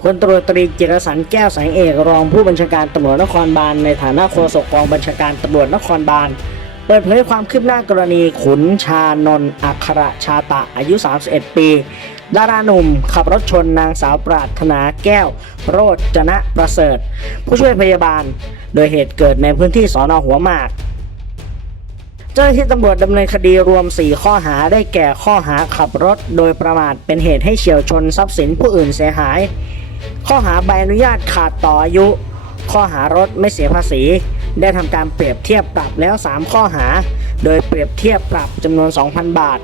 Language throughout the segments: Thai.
พลตำรวจตรีจิรสันแก้วแสงเอกรองผู้บัญชาการตำรวจนครบาลในฐานะโฆษกกองบัญชาการตำรวจนครบาลเปิดเผยความคืบหน้ากรณีขุนชานนท์อัครชาตะอายุ 31 ปี ดาราหนุ่มขับรถชนนางสาวปรารถนาแก้ว โรจนะประเสริฐ ผู้ช่วยพยาบาล โดยเหตุเกิดในพื้นที่สอนอหัวหมาก เจ้าหน้าที่ตำรวจดำเนินคดีรวม 4 ข้อหาได้แก่ข้อหาขับรถโดยประมาทเป็นเหตุให้เฉียวชนทรัพย์สินผู้อื่นเสียหาย ข้อหาใบอนุญาตขาดต่ออายุ ข้อหารถไม่เสียภาษี ได้ทำการเปรียบเทียบปรับแล้ว 3 ข้อหา โดยเปรียบเทียบปรับจำนวน 2,000 บาท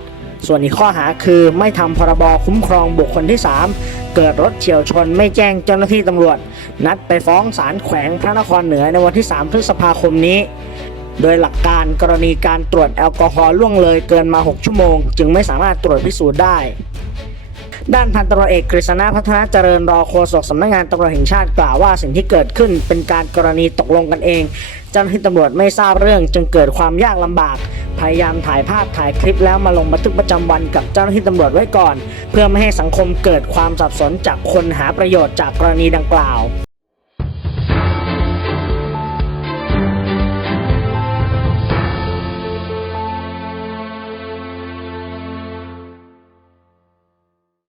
ส่วนอีกข้อหาคือไม่ทำพรบคุ้มครองบุคคลที่ 3 เกิดรถเฉียวชนไม่แจ้งเจ้าหน้าที่ตำรวจ นัดไปฟ้องศาลแขวงพระนครเหนือในวันที่ 3 พฤษภาคมนี้โดยหลักการกรณีการตรวจแอลกอฮอล์ล่วงเลยเกินมา 6 ชั่วโมง จึงไม่สามารถตรวจพิสูจน์ได้ ด้านพันตำรวจเอกกฤษณะพัฒนาเจริญรอโฆษกสำนักงานตำรวจแห่งชาติกล่าวว่าสิ่งที่เกิดขึ้นเป็นการกรณีตกลงกันเอง เจ้าหน้าที่ตำรวจไม่ทราบเรื่องจึงเกิดความยากลำบาก พยายามถ่ายภาพถ่ายคลิปแล้วมาลงบันทึกประจำวันกับเจ้าหน้าที่ตำรวจไว้ก่อน เพื่อไม่ให้สังคมเกิดความสับสนจากคนหาประโยชน์จากกรณีดังกล่าว